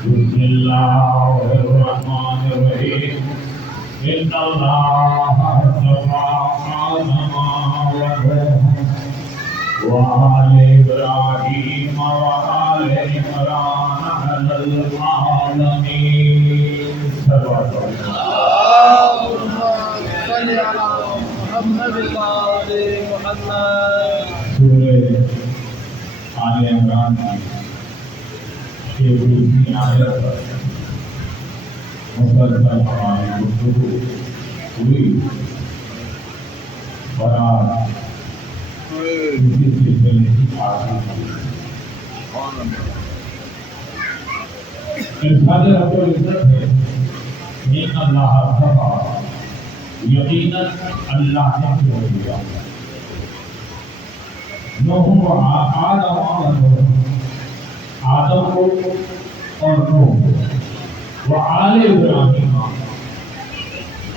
بسم الله الرحمن الرحيم إن الله اصطفى آدم وآل إبراهيم وآل عمران على العالمين. اللهم صل على محمد وآل محمد. سورہ آل عمران کی دوسری آیت پر مسلسل ہماری گفتگو ہوئی اور اسی سلسلے کی آخری ارشاد رب العزت ہے ان اللہ اصطفیٰ، یقیناً اللہ نے چن لیا نوح و آدم کو اور نوح و آل ابراہیم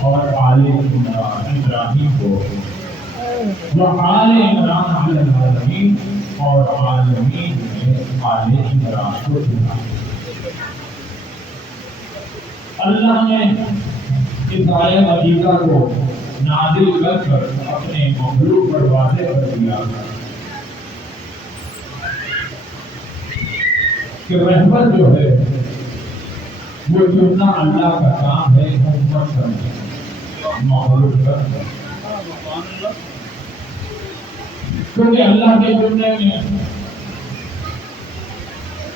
اور آل ابراہیم کو و آل عمران علی العالمین اور عالمین میں آل عمران کو چنا۔ اللہ نے اس آیت مجیدہ کو نازل کر کر اپنے مخلوق پر واضح کر دیا کہ رحمت جو ہے وہ چننا اللہ کا کام ہے، حکمت کرنا مخلوق کرنا، کیونکہ اللہ کے چننے میں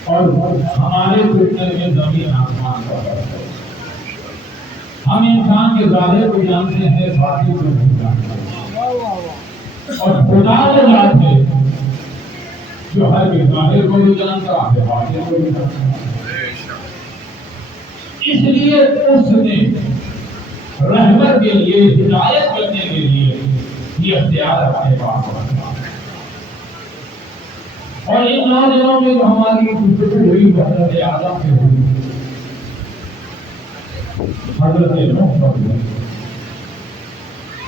اور ہمارے چننے میں زمین آسمان کا فرق ہے۔ ہم انسان کے ظاہر کو جانتے ہیں، باطن کو نہیں جانتے، اور خدا وہ ذات ہے جو ہر کے ظاہر کو بھی جانتا ہے، باطن کو بھی جانتا ہے۔ اس لیے اس نے رحمت کے لیے، ہدایت کرنے کے لیے یہ اختیار اپنے پاس رکھا۔ اور ان 9 دنوں میں جو ہماری گفتگو ہوئی حضرت آدم سے ہوئی، حضرت نوح پر ہوئی،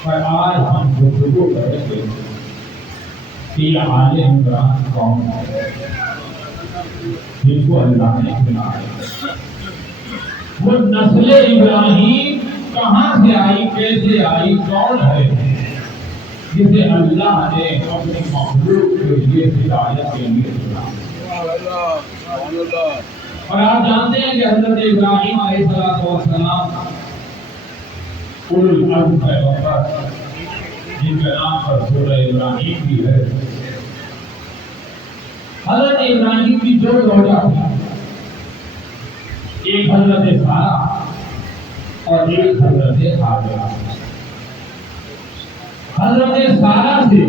اور آج ہم گفتگو کریں گے کہ یہ آل عمران کون ہے جن کو اللہ نے چنا ہے۔ وہ نسل ابراہیم کہاں سے آئی، کیسے آئی، کون ہے جسے اللہ نے اپنی مخلوق کے لیے ہدایت کے لیے چنا۔ اور آپ جانتے ہیں کہ حضرت ابراہیم علیہ السلام اولو العزم پیغمبر جن کے نام پر سورہ ابراہیم بھی ہے۔ حضرت ابراہیم کی 2 زوجہ تھی، ایک حضرت سارہ اور ایک حضرت ہاجرہ۔ حضرت سارہ سے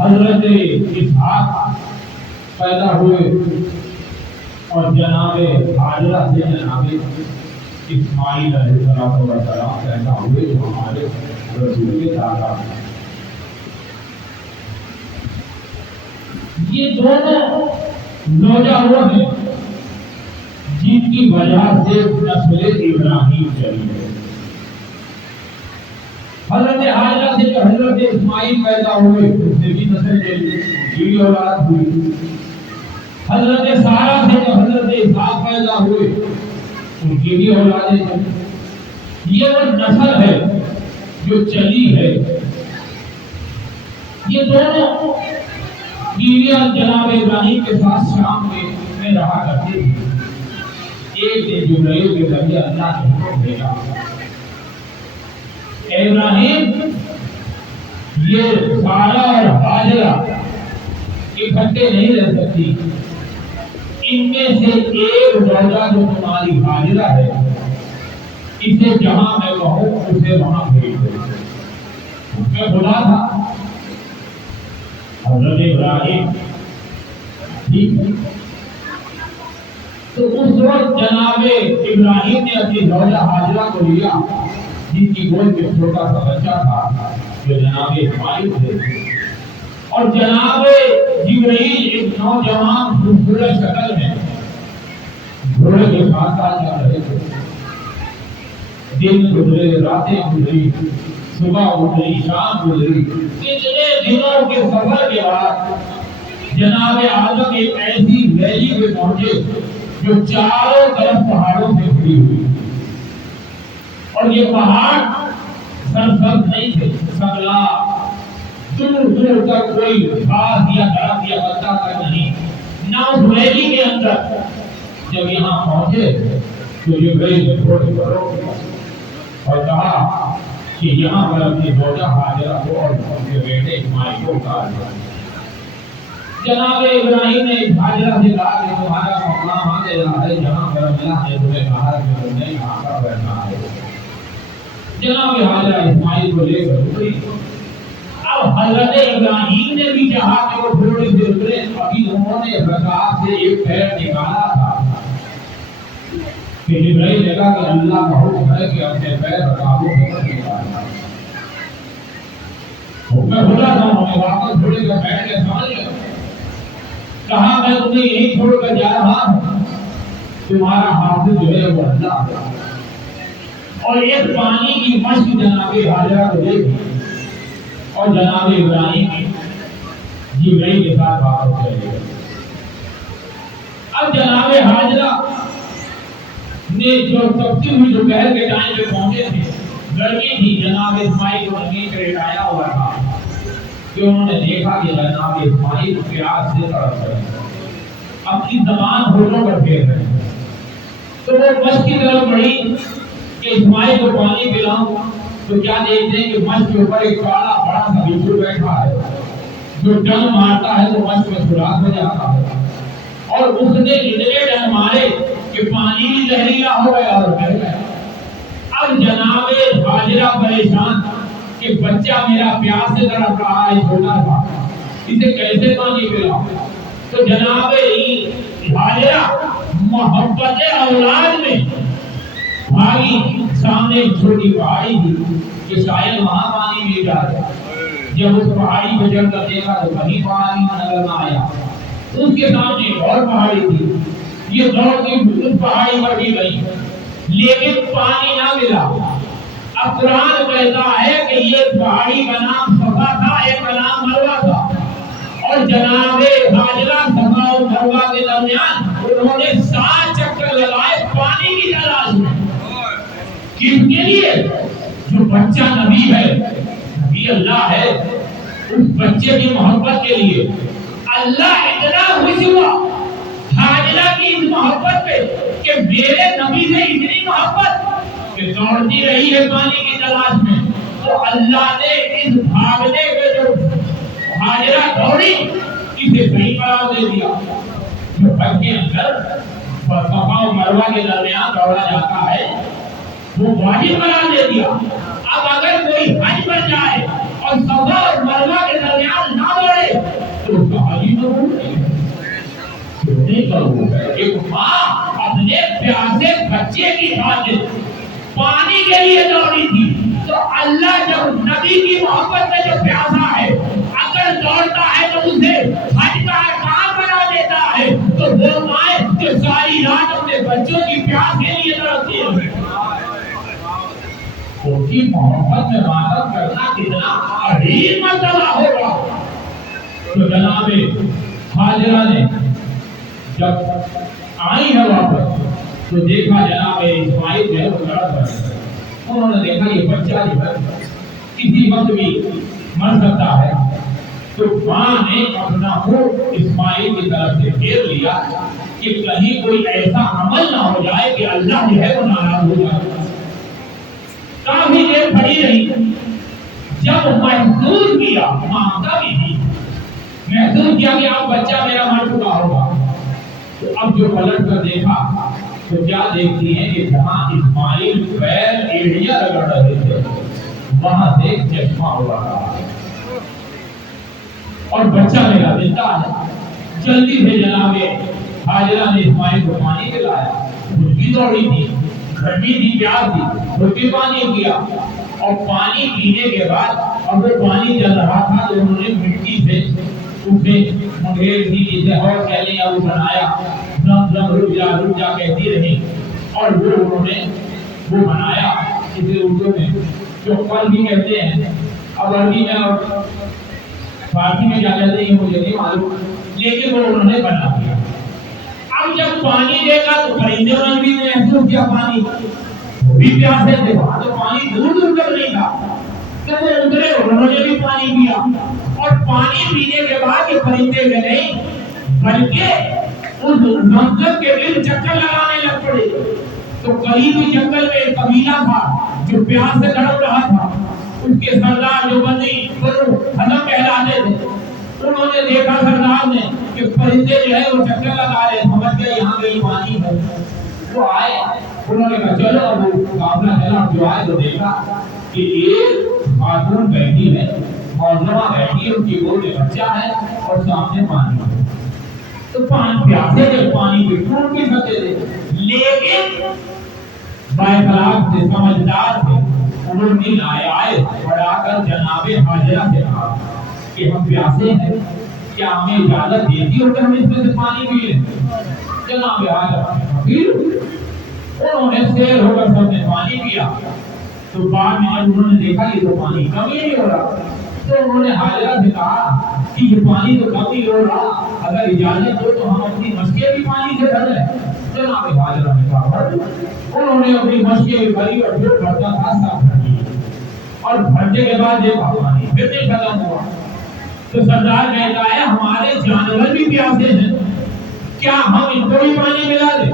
حضرت اسحاق پیدا ہوئے اور جناب ہاجرہ سے جناب اسماعیل علیہ السلام پیدا ہوئے جو ہمارے رسول کے دادا ہیں۔ یہ دونوں زوجہ وہ ہیں جن کی وجہ سے نسل ابراہیم چلی ہے۔ حضرت ہاجرہ سے جو حضرت اسماعیل پیدا ہوئے اس سے بھی نسل چلی، یہ اولاد ہوئی۔ حضرت سارہ سے جو حضرت اسحاق پیدا ہوئے ان کی بھی اولادیں چلی۔ یہ وہ نسل ہے جو چلی ہے۔ یہ دونوں بیویاں جناب ابراہیم کے ساتھ شام میں رہا کرتی تھی۔ ایک دن جبرائیل کے ذریعے اللہ نے حکم دیا، اے ابراہیم یہ سارہ اور ہاجرہ اکٹھے نہیں رہ سکتی، ان میں سے ایک زوجہ جو تمہاری ہاجرہ ہے اسے جہاں میں کہوں اسے وہاں بھیج دو۔ اس میں خدا تھا۔ حضرت ابراہیم ٹھیک ہے، تو اس وقت جناب ابراہیم نے اپنی زوجہ ہاجرہ کو لیا جن کی گود میں چھوٹا سا بچہ تھا جو جناب اسماعیل تھے، اور جناب جبرائیل ایک نوجوان خوبصورت شکل میں گھوڑے کے ساتھ جا رہے تھے۔ دن گزرے، راتیں گزری، صبح گزری، شام گزری، اتنے دنوں کے سفر کے بعد جناب آدم ایک ایسی ویلی وادی میں پہنچے جو چاروں طرف پہاڑوں سے گھری ہوئی، اور یہ پہاڑ سرسبز نہیں تھے، سبلا، دور دور تک کوئی گھاس یا درخت یا پتا تک نہیں، نہ اس ویلی کے اندر۔ جب یہاں پہنچے تو جبرائیل نے تھوڑی برو اور کہا کہ یہاں پر اپنی زوجہ ہاجرہ کو اور ان کے بیٹے اسماعیل کو اتار دو۔ جناب ابراہیم نے ہاجرہ سے کہا کہ تمہارا مقام آ گیا ہے جہاں پر اللہ نے تمہیں کہا کہ تمہیں یہاں پر رہنا ہے۔ جناب ہاجرہ اسماعیل کو لے کر اتری۔ اب حضرت ابراہیم نے بھی چاہا کہ وہ تھوڑے سے اترے، ابھی انہوں نے رکعت سے ایک پیر نکالا تھا کہ جبرائیل نے کہا کہ اللہ کا حکم ہے کہ اپنے پیر رکعتوں سے مت نکالنا۔ حکم خدا تھا، انہوں نے واپس تھوڑے کر بیٹھ کے سمجھ لیا، کہا میں تمہیں یہی چھوڑ کر جا رہا ہوں، تمہارا حافظ جو ہے وہ اللہ ہے۔ اور ایک پانی کی مشک جناب ہاجرہ کو دیکھی اور جناب ابراہیم جبرائیل کے ساتھ واپس چلے گئے۔ اب جناب ہاجرہ نے جو تبتی ہوئی دوپہر کے ٹائم پہ پہنچے تھے، گرمی تھی، جناب اسماعیل کو زمین پہ لٹایا ہوا تھا کہ انہوں نے دیکھا کہ جناب اسماعیل پیاس سے تڑپ رہے ہیں، اپنی زبان ہونٹوں پر پھیر رہے ہیں۔ تو وہ مشک کی طرف بڑھی کہ اسماعیل کو پانی پلاؤں، تو کیا دیکھتے ہیں کہ مشک کے اوپر ایک کالا بڑا سا بچھو بیٹھا ہے جو ڈنگ مارتا ہے تو مشک میں سوراخ ہو جاتا ہے، اور اس نے اتنے ڈنگ مارے کہ پانی بھی زہریلا ہو گیا اور مر گیا۔ اب جناب ہاجرہ پریشان کہ بچہ میرا پیاس سے تڑپ رہا ہے، چھوٹا تھا، اسے کیسے پانی پلاؤں؟ تو جناب ہاجرہ محبت اولاد میں بھاگی، سامنے ایک چھوٹی پہاڑی تھی کہ شاید وہاں پانی مل جائے۔ جب اس پہاڑی پہ چڑھ کر دیکھا تو کہیں پانی نظر نہ آیا۔ اس کے سامنے ایک اور پہاڑی تھی، یہ دوڑتی اس پہاڑی پر بھی گئی لیکن پانی نہ ملا۔ اب قرآن کہتا ہے کہ یہ پہاڑی کا نام صفا تھا، ایک کا نام مروہ تھا، اور جناب ہاجرہ صفا اور مروہ کے درمیان انہوں نے 7 چکر لگائے پانی کی تلاش میں۔ کس کے لیے؟ جو بچہ نبی ہے، نبی اللہ ہے، اس بچے کی محبت کے لیے۔ اللہ اتنا خوش ہوا ہاجرہ کی اس محبت پہ کہ میرے نبی سے اتنی محبت کہ دوڑتی رہی ہے پانی کی تلاش میں، تو اللہ نے اس بھاگنے کے جو ہاجرہ دوڑی اسے صحیح قرار دے دیا۔ جو حج کے اندر صفا و مروہ کے درمیان دوڑا جاتا ہے وہ واجب قرار دے دیا۔ اب اگر کوئی حج پر جائے اور صفا اور مروہ کے درمیان نہ دوڑے تو اس کا حج ہی مقبول نہیں ہے۔ ایک ماں اپنے پیاسے بچے کی خاطر پانی کے لیے دوڑی تھی، تو اللہ جب نبی کی محبت میں جو پیاسا ہے اگر دوڑتا ہے تو اسے حج کا کام بنا دیتا ہے۔ تو وہ مائیں جو ساری رات اپنے بچوں کی پیاس کے لیے دوڑتی ہے، ان کی محبت میں مدد کرنا کتنا عظیم مرتبہ ہوگا۔ تو جناب ہاجرہ نے جب آئی ہے واپس تو دیکھا جناب اسماعیل جو ہے وہ تڑپ رہے ہیں۔ انہوں نے دیکھا یہ بچہ جو ہے کسی وقت بھی مر سکتا ہے، تو ماں نے اپنا منہ اسماعیل کی طرف سے پھیر لیا کہ کہیں کوئی ایسا عمل نہ ہو جائے کہ اللہ جو ہے وہ ناراض ہو جائے۔ کافی دیر کھڑی رہی، جب محسوس کیا، مانگا بھی نہیں، محسوس کیا کہ اب بچہ میرا مر چکا ہوگا، تو اب جو پلٹ کر دیکھا تو کیا دیکھتی ہیں کہ جہاں اسماعیل پیر ایڑیاں رگڑ رہے تھے وہاں سے چشمہ ہوا رہا اور بچہ میرا زندہ ہے۔ جلدی سے جناب ہاجرہ نے اسماعیل کو پانی پلایا، خود بھی دوڑی تھی، گرمی تھی، پیاس تھی، خود بھی پانی کیا، اور پانی پینے کے بعد اب وہ پانی چل رہا تھا تو انہوں نے مٹی سے اسے منگیر تھی جسے اور کہنے یا وہ بنایا، زم زم رک جا کہتی رہی، اور وہ انہوں نے وہ بنایا جسے اردو میں جو قل بھی کہتے ہیں، اب عربی میں اور فارسی میں کیا کہتے ہیں مجھے نہیں معلوم، لیکن وہ انہوں نے بنا دیا۔ اب جب پانی دیکھا تو پرندوں نے بھی محسوس کیا پانی، وہ بھی پیاسے تھے، وہاں تو پانی دور دور تک نہیں تھا، تو وہ اترے، انہوں نے بھی پانی پیا، اور پانی پینے کے بعد یہ پرندے گئے نہیں بلکہ اس زمزم کے لیے چکر لگانے لگ پڑے۔ تو قریبی جنگل میں ایک قبیلہ تھا جو پیاس سے تڑپ رہا تھا، اس کے سردار جو بنی بنو حضم کہلاتے تھے، انہوں نے دیکھا سردار نے کہ پرندے جو ہے وہ چکر لگا رہے، سمجھ گئے یہاں کہیں پانی ہے، وہ آئے، انہوں نے کہا چلو اب وہ قافلہ چلا، جو آئے تو دیکھا کہ ایک خاتون بیٹھی ہے، نوجوان بیٹھی ہے، ان کی گود میں بچہ ہے اور سامنے پانی ہے، تو پانی پیاسے تھے، پانی کو ڈھونڈ کے سکتے تھے، لیکن بااخلاق سے سمجھدار تھے، انہوں نے آئے بڑھا کر جناب حاجرہ سے کہا کہ ہم پیاسے ہیں، کیا ہمیں اجازت دیتی ہو کہ ہم اس میں سے پانی پی لیں؟ جناب حاجرہ پھر انہوں نے سیر ہو کر سب نے پانی پیا، تو بعد میں انہوں نے دیکھا یہ تو پانی کم ہی نہیں ہو رہا، تو انہوں نے حاجرہ سے کہا کہ یہ پانی تو کم ہی ہو رہا، اگر اجازت ہو تو ہم اپنی مشکیں بھی پانی سے بھر لیں۔ جناب حاجرہ نے کہا، انہوں نے اپنی مشکیں بھری اور جو بھرتا تھا سب بھر دیا، اور بھرنے کے بعد دیکھا پانی پھر نہیں ختم ہوا، تو سردار کہتا ہے ہمارے جانور بھی پیاسے ہیں، کیا ہم ان کو بھی پانی پلا دیں؟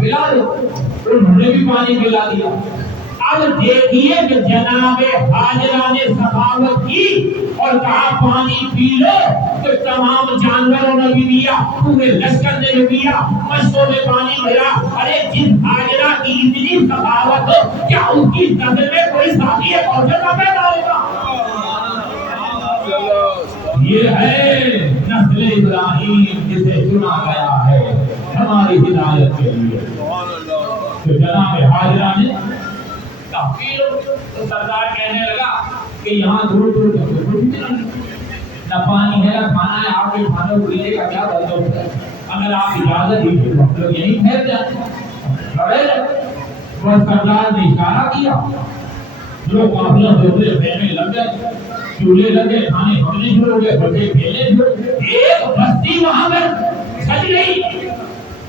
پلا دو، انہوں نے بھی پانی پلا دیا۔ اب دیکھیے کہ جناب حاجرہ نے سخاوت کی اور کہا پانی پی لو، تو تمام جانوروں نے بھی پیا، پورے لشکر نے بھی پیا، مشکوں میں پانی بھرا۔ ارے جس حاجرہ کی اتنی سخاوت ہو، کیا اس کی نسل میں کوئی ساتھی ہے کوثر کا پیدا ہوگا؟ یہ ہے نسل ابراہیم جسے چنا گیا ہے ہماری ہدایت کے لیے۔ تو جناب حاجرہ نے تحقیر، تو سردار کہنے لگا کہ یہاں دور دور تک کچھ نہیں، نہ پانی ہے نہ کھانا ہے، آپ کے کھانے پینے کا کیا بندوبست ہے؟ اگر آپ اجازت دیجیے تو ہم لوگ یہیں ٹھہر جائیں۔ وہ سردار نے اشارہ کیا، لوگ قافلہ دوسرے خیمے لگ گئے، چولہے لگے، کھانے پکنے شروع ہو گئے، بچے کھیلنے شروع، ایک بستی وہاں پر سج گئی،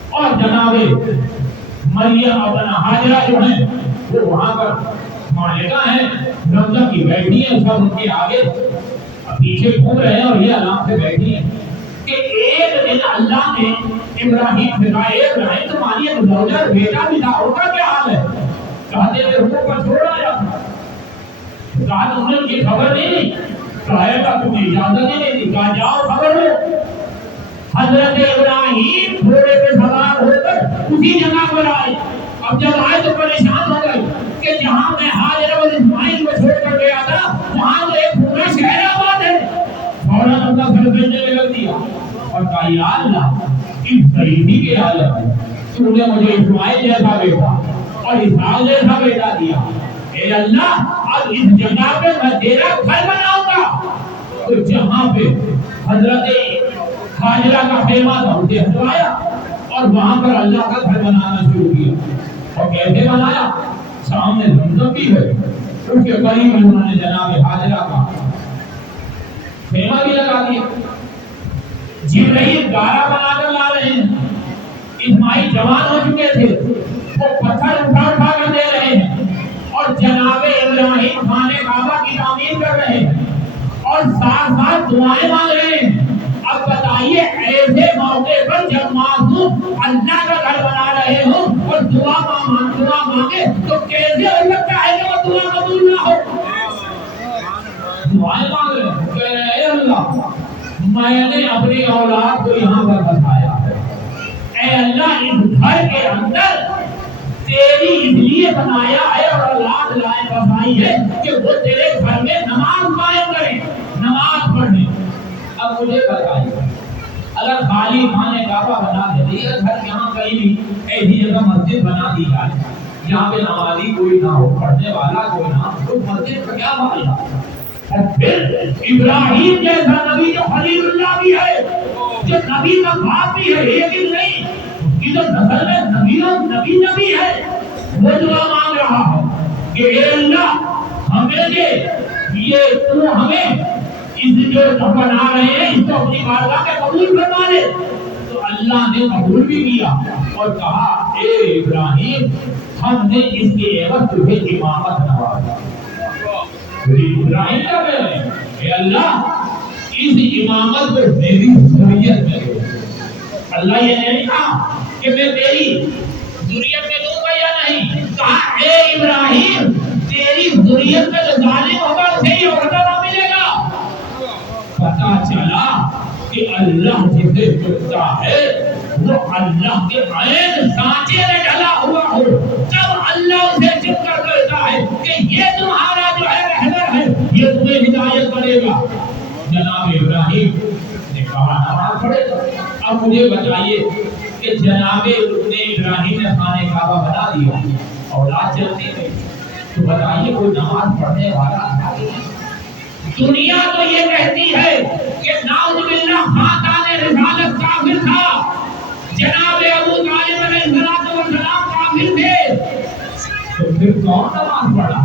اور جناب مریم ابن حاجرہ جو ہیں وہ وہاں پر مالکہ ہیں، زمزم کی بیٹھی ہیں، سب ان کے آگے پیچھے گھوم رہے ہیں، اور یہ آرام سے بیٹھی ہیں کہ ایک دن اللہ نے ابراہیم سے کہا، ابراہیم تمہاری ایک زوجہ بیٹا بھی تھا، اس کا کیا حال ہے؟ کہتے ہیں روح پر چھوڑ آیا، کہا تم نے ان کی خبر نہیں، کہا تمہیں اجازت نہیں دی، کہا جاؤ خبر لو۔ حضرت ابراہیم گھوڑے پہ سوار ہو کر اسی جگہ پر آئے، اب جب آئے تو پریشان ہو گئے کہ جہاں میں حاجرہ اور اسماعیل کو چھوڑ کر گیا تھا وہاں تو ایک پورا شہر آباد ہے، فوراً اپنا سر پھیرنے لگ دیا اور کہا یا اللہ اس شہیدی کے عالم میں تو نے مجھے اسماعیل جیسا بیٹا اور اسحاق جیسا بیٹا دیا، اے اللہ اب اس جگہ پہ میں تیرا گھر بناؤں گا۔ تو جہاں پہ حضرت حاجرہ کا خیمہ تھا اسے ہٹوایا اور وہاں پر اللہ کا گھر بنانا شروع کیا، اور کیسے بنایا؟ سامنے زمزم بھی ہے، اس کے قریب انہوں نے جناب حاجرہ کا خیمہ بھی لگا دیا، جبرائیل گارا بنا کر لا رہے ہیں، اسماعیل جوان ہو چکے تھے، وہ پتھر اٹھا کر دے رہے ہیں، اور جناب ابراہیم خانے کعبہ کی تعمیر کر رہے ہیں اور ساتھ ساتھ دعائیں مانگ رہے ہیں۔ اب بتائیے ایسے موقع پر جب معصوم اللہ کا گھر بنا رہے ہوں اور دعا مانگے تو کیسے ہو سکتا ہے کہ وہ دعا قبول نہ ہو؟ دعائیں مانگ رہے ہیں، کہہ رہے ہیں اے اللہ میں نے اپنی اولاد کو یہاں پر بسایا ہے، اے اللہ اس گھر کے اندر تیری اس لیے بنایا ہے اور اولاد لائے بسائی ہے کہ وہ تیرے گھر میں نماز قائم کریں، نماز پڑھیں۔ اب مجھے بتائیے اگر خالی خانے کعبہ بنا دے، یہ گھر یہاں کہیں بھی ایسی جگہ مسجد بنا دی جائے جہاں پہ نمازی کوئی نہ ہو، پڑھنے والا کوئی نہ ہو، تو مسجد کا کیا فائدہ؟ اور پھر ابراہیم جیسا نبی جو خلیل اللہ بھی ہے، جو نبی کا باپ بھی ہے، لیکن نہیں اس کی جو نسل میں نبی ہے، وہ دعا مانگ رہا ہے کہ اے اللہ ہمیں دے، یہ تو ہمیں اس جو بنا رہے ہیں اس کو اپنی بارگاہ میں قبول فرما لے۔ تو اللہ اللہ نے قبول بھی کیا اور کہا اے ابراہیم ہم نے اس کے عوض تجھے امامت نوازا. ابراہیم کیا کہہ رہے ہیں اے اللہ اس امامت کو میری ذریت میں دے. اللہ یہ نہیں کہا کہ میں تیری ذریت میں دوں گا یا نہیں, کہا اے ابراہیم تیری ذریت میں جو ظالم ہوگا اسے یہ عہدہ نہ ملے گا. پتا چلا کہ اللہ جسے چنتا ہے وہ اللہ کے عین سانچے میں ڈلا ہوا ہو, جب اللہ اسے چن کر کہتا ہے کہ یہ تمہارا جو ہے رہبر ہے یہ تمہیں ہدایت کرے گا. جناب ابراہیم نے کہا نماز پڑھے گا. اب مجھے بتائیے کہ جناب ابراہیم نے خانہ کعبہ بنا دیا, اولاد چلتی گئی, تو بتائیے کوئی نماز پڑھنے والا تھا. دنیا تو یہ کہتی ہے کہ نعوذ باللہ خاندان رسالت کافر تھا, جناب ابو طالب علیہ السلام کافر تھے, تو پھر کون نماز پڑھا؟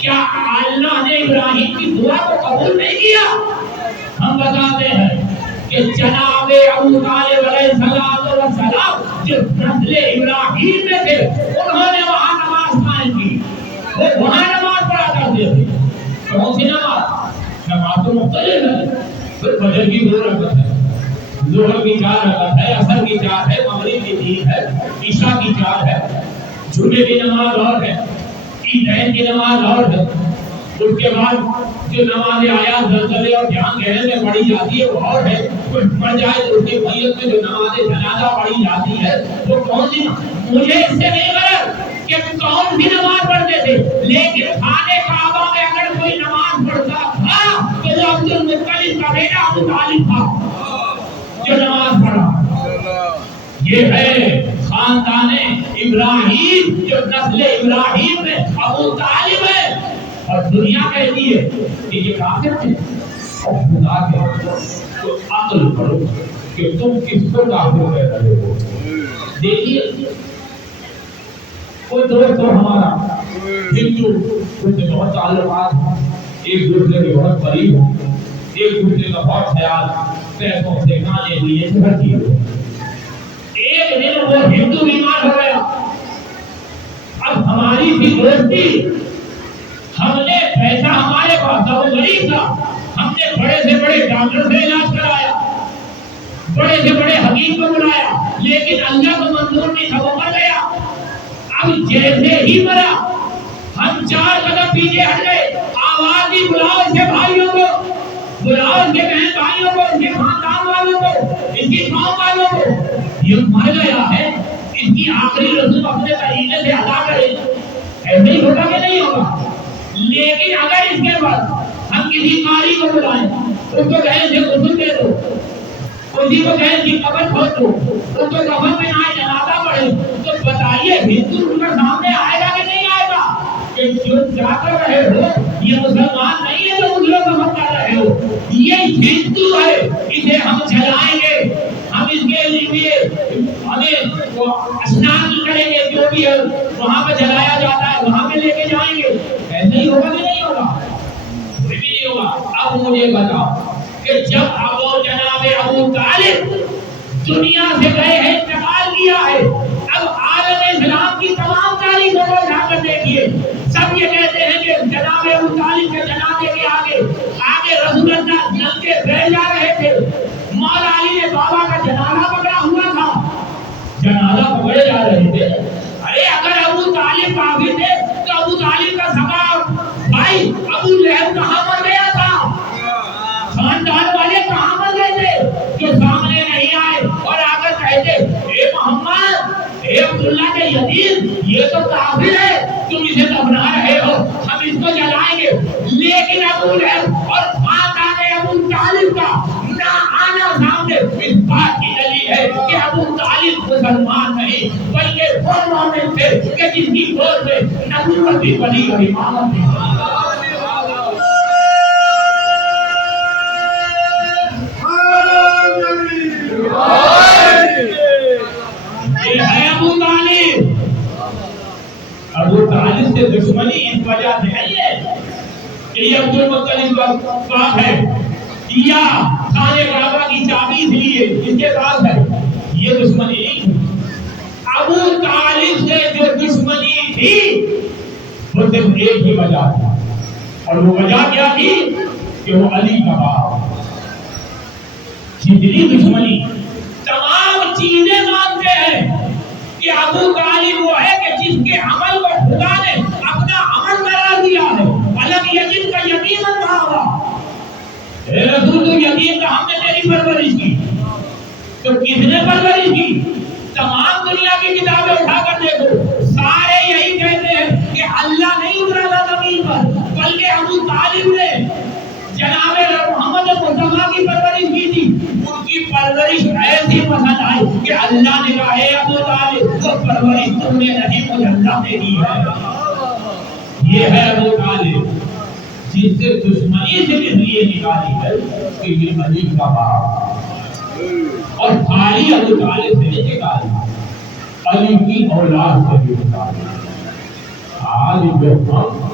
کیا اللہ نے ابراہیم کی دعا کو قبول نہیں کیا؟ ہم بتاتے ہیں کہ جناب ابو طالب علیہ السلام جو نسل ابراہیم میں تھے انہوں نے وہاں نماز قائم کی, وہ وہاں نماز پڑھا کرتے تھے. کون سی نماز؟ نماز تو مختلف ہے. پھر فجر کی 2 رکعت ہے, ظہر کی 4 رکعت ہے, عصر کی 4 ہے, مغرب کی 3 ہے, عشاء کی 4 ہے, جمعے کی نماز اور ہے, عیدین کی نماز اور ہے. اس کے بعد جو نماز آیات زلزلے اور دھیان گہرے میں پڑھی جاتی ہے وہ اور ہے. کوئی مر جائے تو اس کی میت میں جو نماز جنازہ پڑھی جاتی ہے وہ کون سی؟ مجھے اس سے نہیں غرض کہ کون سی نماز پڑھتے تھے, لیکن خانہ کعبہ میں اگر کوئی نماز پڑھتا تھا تو وہ عبد المطلب کا بیٹا ابو طالب تھا جو نماز پڑھا. یہ ہے خاندان ابراہیم, جو نسل ابراہیم میں ابو طالب ہے, اور دنیا کہتی ہے کہ یہ کافر تھے. اور خدا کے تو عقل کرو کہ تم کس کو کافر کہہ رہے ہو. دیکھیے کوئی دوست تو ہمارا ہندو ان سے بہت تعلقات, ایک دوسرے کے بہت قریب ہو, ایک دوسرے کا بہت خیال پیسوں سے کھانے لیے ہر چیز ہو. ایک دن وہ ہندو بیمار ہو گیا. اب ہماری بھی دوستی, ہم نے پیسہ ہمارے پاس تھا, وہ غریب تھا, ہم نے بڑے سے بڑے ڈاکٹر سے علاج کرایا, بڑے سے بڑے حکیم کو بلایا, لیکن اللہ کو منظور نہیں تھا, وہ مر گیا. اب جیسے ہی مرا ہم 4 قدم پیچھے ہٹ گئے, آواز دی بلاؤ اس کے بھائیوں کو, بلاؤ اس کے بہن بھائیوں کو, اس کے خاندان والوں کو, اس کی قوم والوں کو, یہ مر گیا ہے, اس کی آخری رسم اپنے طریقے سے ادا کرے. ایسے ہی ہوگا کہ نہیں ہوگا؟ لیکن اگر اس کے بعد ہم کسی قاری کو بلائیں, اس کو کہیں کہ غسل دے دو, اسی کو کہیں کہ قبر کھود دو, اس کو کفن میں نہ جنازہ پڑھے, تو بتائیے ہندو ان کا سامنے آئے گا کہ نہیں آئے گا؟ کہ جو جا کر رہے ہو یہ مسلمان نہیں ہے جو دوسروں کو کفن کر رہے ہو, یہ ہندو ہے, اسے ہم جلائیں گے, ہم اس کے لیے ہمیں اسنان کریں گے, جو بھی ہے وہاں پہ جلایا جاتا ہے وہاں پہ لے کے جائیں گے. ایسے ہی ہوگا کہ نہیں ہوگا؟ کوئی بھی نہیں ہوگا. اب مجھے بتاؤ کہ جب جناب ابو طالب دنیا سے گئے ہیں, انتقال کیا ہے, اب عالم اسلام کی تمام تاریخوں کو اٹھا کر دیکھیے, سب یہ کہتے ہیں کہ جناب ابو طالب کے جنازے کے آگے رسول اللہ جنگ کے بیٹھ جا رہے تھے. مولا علی نے بابا کا جنازہ پکڑا ہوا تھا, جنازہ پکڑے جا رہے تھے. ارے اگر ابو طالب کافر تھے تو ابو طالب کا سگا بھائی ابو لہب کہاں مر گیا تھا, خاندان والے کہاں مر گئے تھے جو سامنے نہیں آئے اور آ کر کہتے اے محمد, اے عبداللہ کے یتیم, یہ تو کافر ہے, تم اسے دفنا رہے ہو, ہم اس کو جلائیں گے. لیکن ابو لہب اور خاندان ابو طالب کا نہ آنا سامنے اس بات کی دلیل ہے کہ ابو طالب مسلمان نہیں بلکہ وہ مومن تھے کہ جس کی گود میں نبوت بھی پلی اور امامت بھی. یہ ہے ابو طالب. ابو طالب سے دشمنی اس وجہ سے نہیں ہے کہ یہ عبد المطلب کا باپ ہے یا خانہ کعبہ کی چابی اس لیے اس کے پاس ہے, یہ دشمنی نہیں تھی. ابو طالب سے جو دشمنی تھی وہ صرف ایک ہی وجہ تھی, اور وہ وجہ کیا تھی کہ وہ علی کا باپ. جتنی دشمنی تمام چیزیں مانتے ہیں کہ ابو طالب وہ ہے کہ جس کے عمل کو خدا نے اپنا عمل کرا دیا ہے. الگ یقین کا یقین رہا ہوا, اے رسول تو یقین کا ہم نے تیری پرورش کی, تو کس نے پرورش کی؟ تمام دنیا کی کتابیں اٹھا کر دیکھو, سارے یہی کہتے ہیں کہ اللہ نہیں اترا تھا زمین پر, بلکہ ابو طالب نے جناب محمد مصطفیٰ کی پرورش کی تھی. ان کی پرورش ایسی پسند آئی کہ اللہ نے کہا اے ابو طالب وہ پرورش تم نے نہیں, مجھے اللہ نے دی ہے. یہ ہے ابو طالب جس سے دشمنی سے اس لیے نکالی ہے کہ یہ علی کا باپ, اور خالی ابو طالب سے نہیں نکالی, علی کی اولاد سے بھی نکالی. آج جب ہم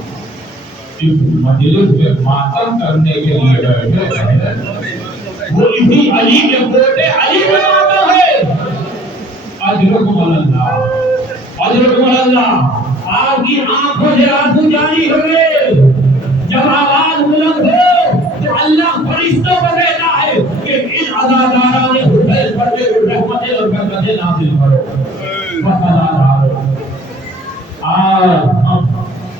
اس مجلس میں ماتم کرنے کے لیے بیٹھے ہیں, وہ اسی علی کے پوتے علی کے ماتم ہے. اجرکم اللہ, اجرکم اللہ. آپ کی آنکھوں سے آنسو جاری ہوئے, جب آواز بلند ہو تو اللہ فرشتوں کو کہتا ہے کہ ان عزاداران حسین پر رحمتیں اور برکتیں نازل کرو. آج ہم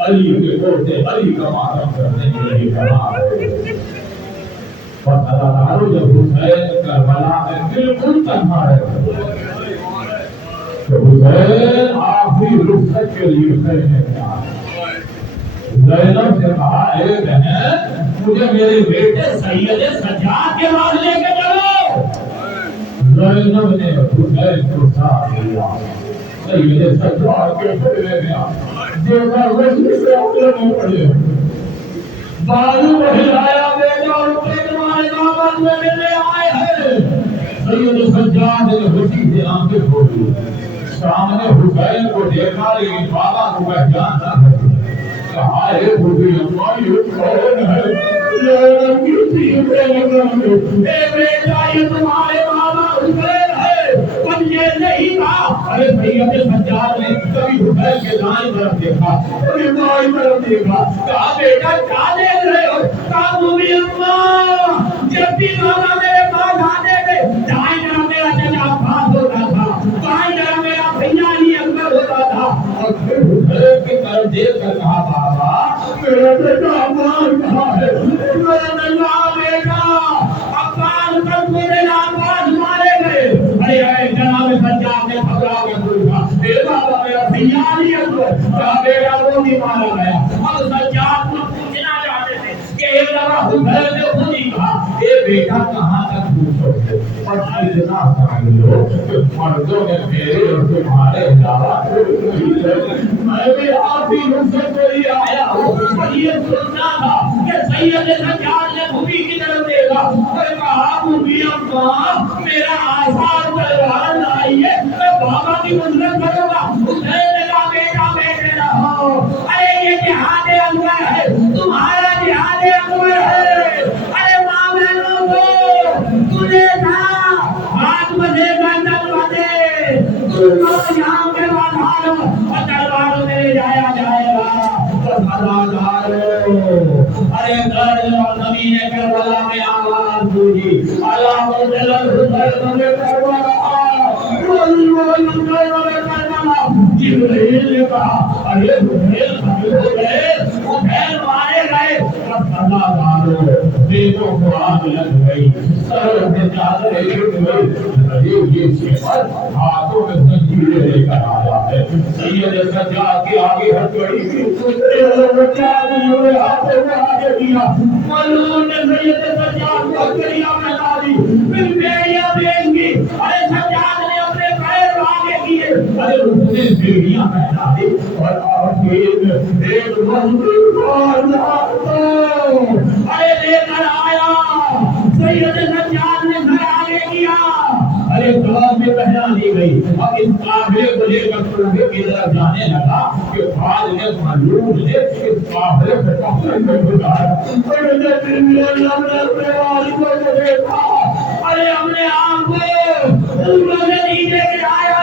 علی کے پوتے علی کا ماتم کرنے کے لیے جمع ہوئے. جب حسین کربلا میں بالکل تنہا ہے تو حسین آخری رخصت کے لیے زینب سے کہا اے بہن مجھے میرے بیٹے سید سجاد کے پاس لے کے چلو. زینب نے حسین کو ساتھ لیا, سید سجاد کے پڑے میں دیکھا وزن سے اپنے میں پڑے, بازو کو ہلایا, بیٹا رکے تمہارے دامن میں ملنے آئے ہیں. سید سجاد نے خوشی سے آنکھیں کھولی, سامنے حسین کو دیکھا لیکن بابا کو پہچان نہ کر. کہا ہے بھوٹی اماں یہ کون ہے؟ یہ کسی اے بیٹا یہ تمہارے بابا حسین ہے. اور یہ نہیں کہا ارے سید سجاد نے کبھی حسین کے دائیں طرف دیکھا, کبھی بائیں طرف دیکھا. کہا بیٹا کیا دیکھ رہے ہو؟ کہا بھوٹی اماں جب بھی بابا میرے پاس آتے تھے دائیں طرف میرا چچا عباس ہوتا تھا, بائیں طرف میرا بھیا علی اکبر ہوتا تھا, اور پھر حسین کی طرف دیکھ کر کہا بابا میرا بیٹا عباس کہاں ہے؟ میرا بیٹا عباس کل میرے عباس مارے گئے. ارے جناب سجاد نے پکڑا کے پوچھا اے بابا میرا بھیا علی اکبر, کہا بیٹا وہ نہیں مارا گیا. اب سجاد کو پوچھنا چاہتے تھے کہ ایک دفعہ حسین نے خود ہی کہا اے بیٹا کہاں تک پوچھو گے, اور اتنا سمجھ لو کہ مردوں نے میرے اور تمہارے علاوہ میں بھی آپ ہی رخصت کو ہی آیا ہوں. اور یہ سننا تھا کہ سید سجاد نے بھوپی کی طرف دیکھا اور کہا بھوپی اماں میرا آثار تلوار لائیے, میں بابا کی منزل کروں گا. حسین نے کہا بیٹا بیٹھے رہو, ارے یہ جہاد اکبر ہے, تمہارا جہاد اکبر ہے. ارے ماں بہنوں کو تجھے تھا ہاتھ بندھے گردن بندھے, تم کو یہاں کے بعد ہارو اور تلواروں میں لے جایا جائے گا. ارے درد اور زمین کربلا میں آواز گونجی, اللہ مدل الحسین میں کربلا جبریل نے کہا ارے حسین ہو گئے, حسین مارے گئے. دیکھو قرآن لگ گئی, سر میں چادر اٹھ گئی, یہ شیخر ہاتھوں میں زنجیریں لے کر آیا ہے. سید سجاد کے آگے ہٹ گئی, ہاتھوں میں آگے دیا. ملعون نے سید سجاد کو دریا میں ڈالی, پھر بیڑیاں دیں گی. ارے سجاد نے اپنے پیر آگے کیے, ارے اس نے بیڑیاں پہنا دی اور ایک مضبوط ارے لے کر آیا. سید سجاد نے گھر آگے کیا, ارے کلاس میں پہنا دی گئی. اب اس قافلے کو لے کر کوفے کی طرف جانے لگا کہ بعد میں ملعون نے اس قافلے کو پکڑ کر گزارا. ارے ہم نے آپ کو پوروں سے نیچے گرایا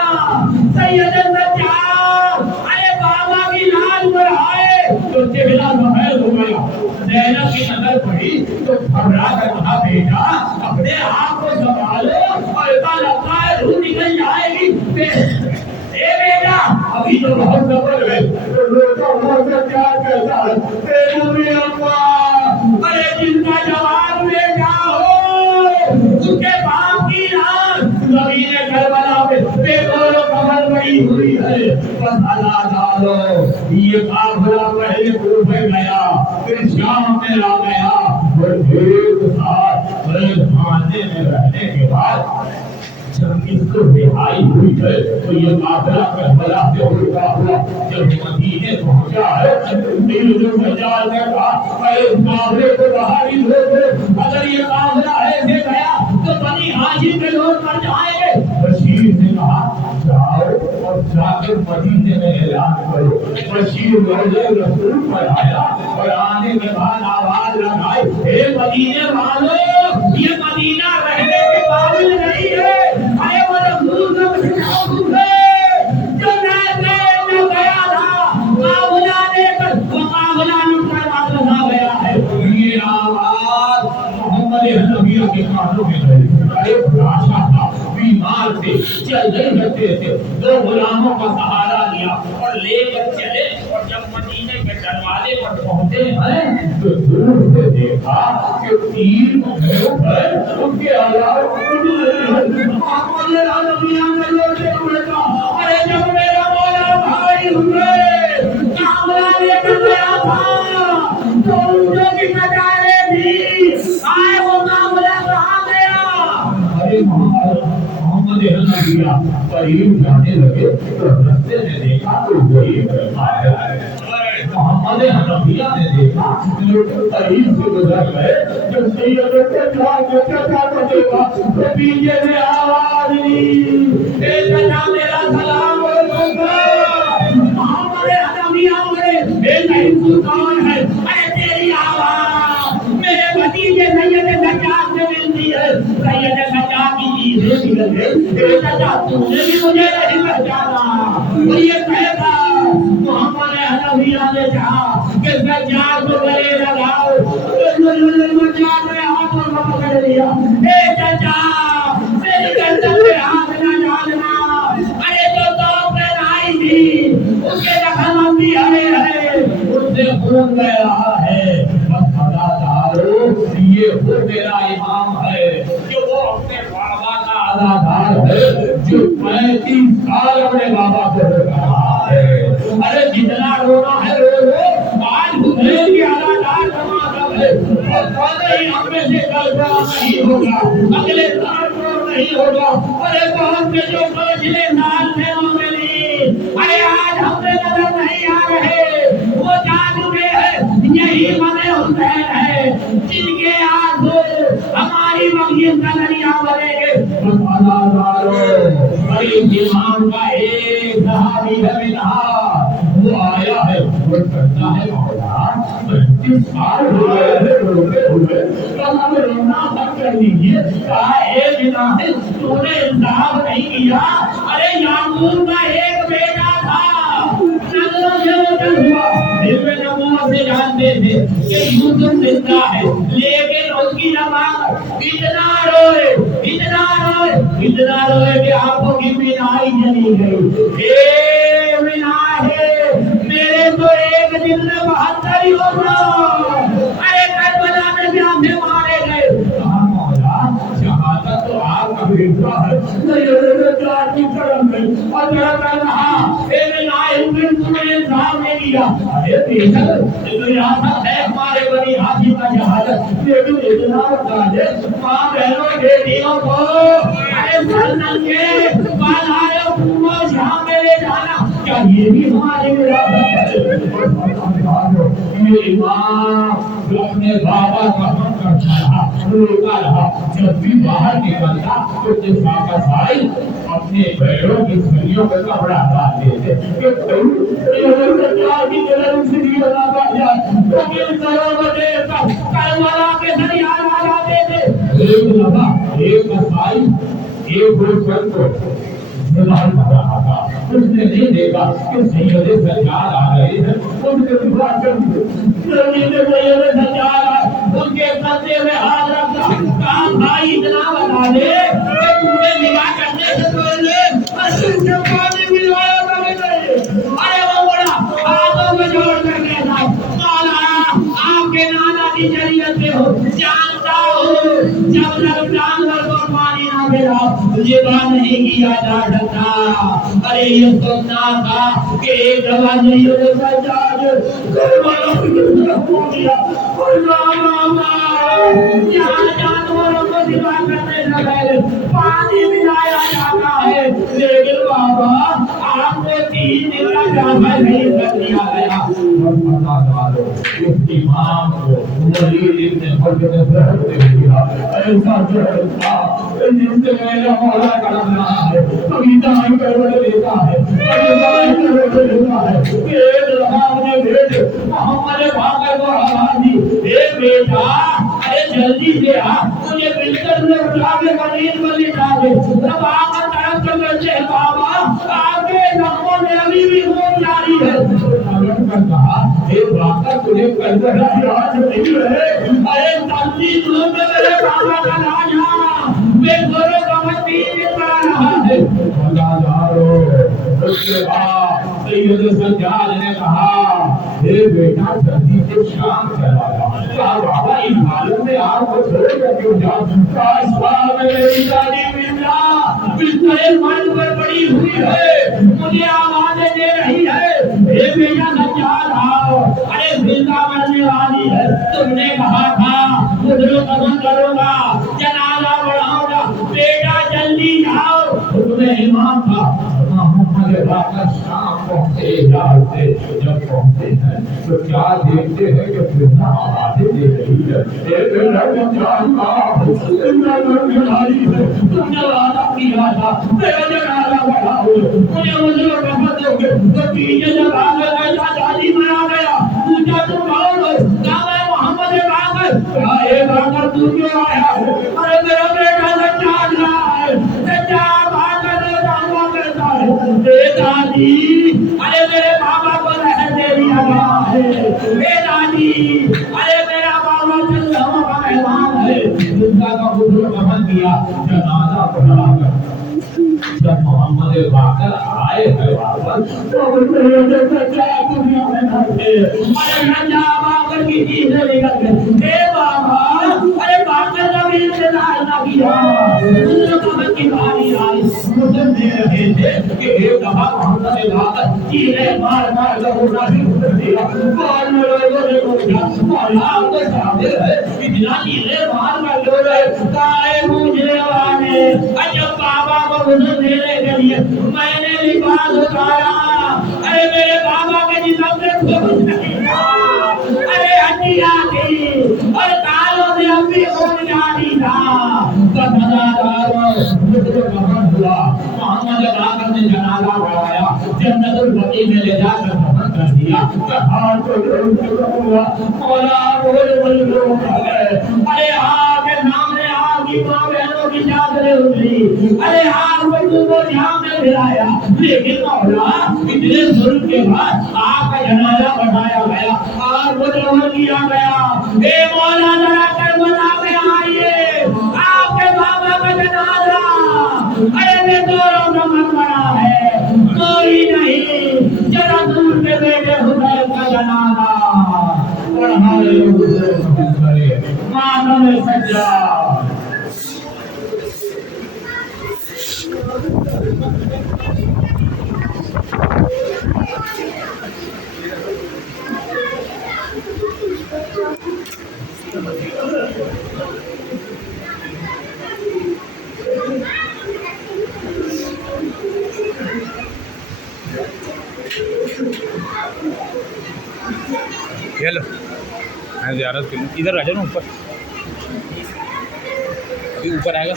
سید سجاد ارے بابا کی لاش بڑھائے تو چہرہ محل ہو گیا زینب کی نظر پڑی تو گھبرا کر کہا بیٹا اپنے آپ کو سنبھالو اور ایسا لگتا ہے روح نکل جائے گی اے بیٹا ابھی تو بہت صبر ہے روزہ موزہ کیا کہتا ہے تیرے بھی اللہ ارے جن کا جواب بیٹا ہو اس کے باپ کی لاش زمین کربلا میں بے گول و کمر بڑی ہوئی ہے بس اللہ ڈالو یہ قافلہ پہلے کوفے گیا پھر شام میں آ گیا اور ایک ساتھ بڑے خانے میں رہنے کے بعد جب اس کو رہائی ہوئی ہے تو یہ قافلہ کربلا سے اٹھا ہوا جب مدینے پہنچا ہے دل جو سجاد نے کہا اے اس قافلے کو باہر ہی دھو اگر یہ قافلہ ایسے گیا تو بنی حاجی کے لوگ مر جائیں گے بشیر نے کہا جاؤ اور جا کر مدینے میں اعلان کرو بشیر روزے رسول پر آیا اور آنے کے بعد آواز لگائی اے مدینے والو یہ مدینہ رہنے کے قابل نہیں ہے اے وہ رسول کا مشہور ہے جو نہ گیا تھا قافلہ لے کر وہ قافلہ لوٹ کر واپس آ گیا ہے یہ آواز محمد حنفیہ کے کانوں میں گئی ایک راشا تھا بیمار تھے چل نہیں سکتے تھے دو غلاموں کا سہارا لیا اور لے کر چلے اور جب مدینے کے دروازے پر پہنچے ہیں تو دور سے دیکھا کہ تین گھروں پر ان کے علاوہ محمد حنفیہ نے لوٹے ہوئے کہا ارے جب میرا مولا بھائی ہوئے کاملہ لے کر گیا تھا تو اونٹوں کی کٹاریں تھی آئے وہ کاملہ کہاں گیا ارے محمد حنفیہ قریب جانے لگے تو رستے میں دیکھا تو وہی محمد حنفیہ نے دیکھا قریب سے گزر گئے جب سید کے جواب کے چچا کو دیکھا تو پیچھے سے آواز دی اے چچا میرا سلام محمد حنفیہ بولے اے نہیں تو کون ہے ارے تیری آواز میرے بھتیجے سید سجاد سے ملتی ہے سید سجاد کی چیزیں مل گئی اے چچا تم نے بھی مجھے نہیں پہچانا اور یہ کہتا محمد حنفیہ نے کہا کہ سجاد کو گلے لگاؤ سجاد نے ہاتھوں میں پکڑ لیا اے چچا میری گردن پہ ہاتھ نہ ڈالنا ارے جو تو پہنائی تھی اس کے زخم اب بھی ہمیں ہے اس سے خون بہ رہا ہے بس خدا دارو یہ وہ میرا امام ہے جو وہ اپنے بابا کا ادادار ہے جو 35 سال اپنے بابا کو رو رہا ہے ارے جتنا رونا ہے رو لو آج حسین کی ادادار سماعت ہے اور نہیں ہم میں سے کل کا نہیں ہوگا اگلے سال کو نہیں ہوگا ارے بہت سے جو پچھلے سال سے ہو گئی ارے آج ہم سے نظر نہیں آ رہے وہ جا چکے ہیں یہی ہمیں حسین ہے جن کے آنسو ہماری بخشش کا ذریعہ بنے گے امام کا ایک صحابی ہے منہا وہ آیا ہے وہ کرتا ہے مولا 35 سال ہو گئے ہیں روتے ہوئے کل ہم رونا بند کر دیجیے کہا اے منہا تو نے انصاف نہیں کیا ارے یعقوب کا ایک بیٹا تھا نظروں سے اوجھل ہوا دل میں نبوت سے جانتے تھے کہ یوسف زندہ ہے لیکن اس کی نماز اتنا روئے کہ آنکھوں کی بینائی چلی گئی اے بینائی میرے تو ایک دن میں 72 ہی ہوگا ارے کربلا میں بھی ہمیں مارے گئے کہا مولا شہادت تو آپ کا بیٹا ہے نہیں کی کرم میں اور میرا کہہ رہا اے بینائی تمہیں انصاف نہیں کیا ارے بیشک یہ تو ریاست ہے ہمارے بنی حاجی کا جہادت لیکن اتنا بتا دے ماں بہنوں بیٹیوں کو ارے سلطن کے بالائے حکومت جہاں میں لے جانا کیا یہ بھی ہماری ریاست ہے یہ امام جو اپنے بابا کا ہم کرتا رہا روتا رہا جب بھی باہر نکلتا تو جسا کا سائل اپنے بیڑوں کی سریوں کا کپڑا ڈالتے تھے کہ کربلا کے سریار آ جاتے تھے ایک لگا ایک سائل ایک گلشن کو استعمال کر رہا تھا، اس نے نہیں دیکھا کہ سید سجاد آ رہے ہیں، ان کے دعا کر جلدی سے سید سجاد آئے، ان کے کندھے میں ہاتھ رکھا، کہا بھائی اتنا بتا دے کہ تمہیں نگاہ کرنے سے پہلے رسول کے پانی ملوایا تھا کہ نہیں؟ ارے وہ بڑا ہاتھوں میں جوڑ کر کہتا مولا آپ کے نانا کی شریعت سے ہو، جانتا ہوں جب تک جانور کو پانی نہ ملا یہ بات نہیں کیا جا سکتا۔ ارے یہ سننا تھا کہ ایک دفعہ سید سجاد کربلا کی طرف ہو گیا، یہاں جانوروں کو دفاع کرنے لگے، پانی ملایا جاتا ہے، لیکن بابا آپ کو 3 دن کا جانور نہیں کر دیا گیا۔ اور پتا ڈالو اس امام کو ولید ابن حجر نے زہر دے دیا، ایسا زہر تھا جس سے میرا مولا کرم رہا ہے، کبھی دائیں کروڑ دیتا ہے، کبھی بائیں کروڑ دیتا ہے۔ ایک لمحہ نے بھیج محمد باقر کو آواز دی، اے بیٹا ارے جلدی سے آ، مجھے بستر میں اٹھا کے قریب میں لٹا دے۔ جب آقا طرف سے بیٹھے بابا آپ کے زخموں میں ابھی بھی خون جاری ہے۔ حضرت نے کہا اے باقر تجھے کربلا کی آج نہیں ہے، ارے 30 دنوں میں میرے بابا کا لاج آ بے گھروں کا من 3 دن کا رہا ہے۔ وفادارو اس کے بعد سید سجاد نے کہا اے بیٹا جلدی سے شام چلا جا، کہا بابا اس حالت میں آپ کو چھوڑ کر کیوں جا؟ کاش بابا میری دادی مرزا بستر من پر پڑی ہوئی ہے، مجھے آوازیں دے رہی ہے، اے بیٹا سجاد آؤ، ارے زندہ مرنے والی ہے، تم نے کہا تھا مجھے قدم کروں گا، جنازہ بڑھاؤں گا، بیٹا جلدی جاؤ۔ تمہیں امام تھا محمد باقر شام پہنچے جال سے جب پہنچے ہیں تو کیا دیکھتے ہیں کہ فرشتہ آوازیں دے رہی ہے، اے میرا جانتا اتنا گھڑائی ہے، تم نے وعدہ کیا تھا میرا جنازہ بڑھاؤ، مجھے مجھے رحمت دو گے۔ تو پیچھے جب آگے ایسا شادی میں آ گیا، پوچھا تم کون ہو؟ کہا میں محمد باقر۔ کہا اے باقر تو کیوں آیا ہے؟ ارے میرا بیٹا سجاد رہا ہے، سجاد باقر نے دعویٰ کرتا ہے اے دادی ارے میرے بابا کو رہن دے دیا گیا ہے، اے دادی ارے میرا بابا چلو کا مہمان ہے، جس کا حضور کفن کیا، جنازہ پڑھا کر جب محمد باقر آئے ہیں واپس تو میرے سجاد دنیا میں نہ تھے، ارے سجاد باقر کی چیزیں نکل گئے، اے بابا ارے باقر کا بھی انتظار نہ کیا، حضور کفن کی باری آئی، مسلم دے رہے تھے کہ ایک دفعہ محمد باقر چیزیں مار مار کر اٹھا کر دیا، بعد میں لوگوں نے پوچھا مولا آپ تو صابر ہے، اتنا چیزیں مار کر لو رہے، کائے پوچھنے والے، جب بابا کو غسل دینے کے لیے میں نے لباس اتارا، ارے میرے بابا کے جسم میں کچھ نہیں تھا، ارے ہڈیاں تھی اور تالوں سے اب بھی خون جاری تھا۔ محمد باقر نے جنازہ پڑھایا، جنت البقیع میں لے جا کر دفن کر دیا، ارے آپ کے سامنے آپ کی ماں بہنوں کی چادریں اتری، ارے آپ بچوں کو جام میں ملایا، لیکن مولا اتنے ظلم کے بعد آپ کا جنازہ بڑھایا گیا، آپ کو دفن کیا گیا، اے مولا ذرا کربلا میں آئیے، آپ کے بابا کا جنازہ ارے میں دوروں کا مقبرہ ہے، کوئی نہیں جو رسول کے بیٹے حسین کا جنازہ پڑھائے حسین کرے ماتم سجاد۔ چلو میں زیارت کروں، ادھر آ جاؤ نا اوپر، ابھی اوپر آئے گا،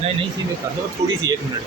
نہیں نہیں سیدھے کر دو تھوڑی سی، 1 منٹ۔